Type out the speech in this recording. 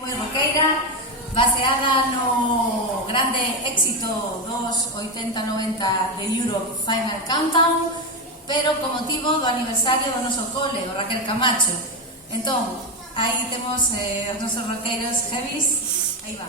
Moi roqueira, baseada no grande éxito dos 80-90 de Europe Final Countdown, pero con motivo do aniversario do noso cole, o Raquel Camacho. Entón, aí temos os nosos roqueiros heavies, aí van.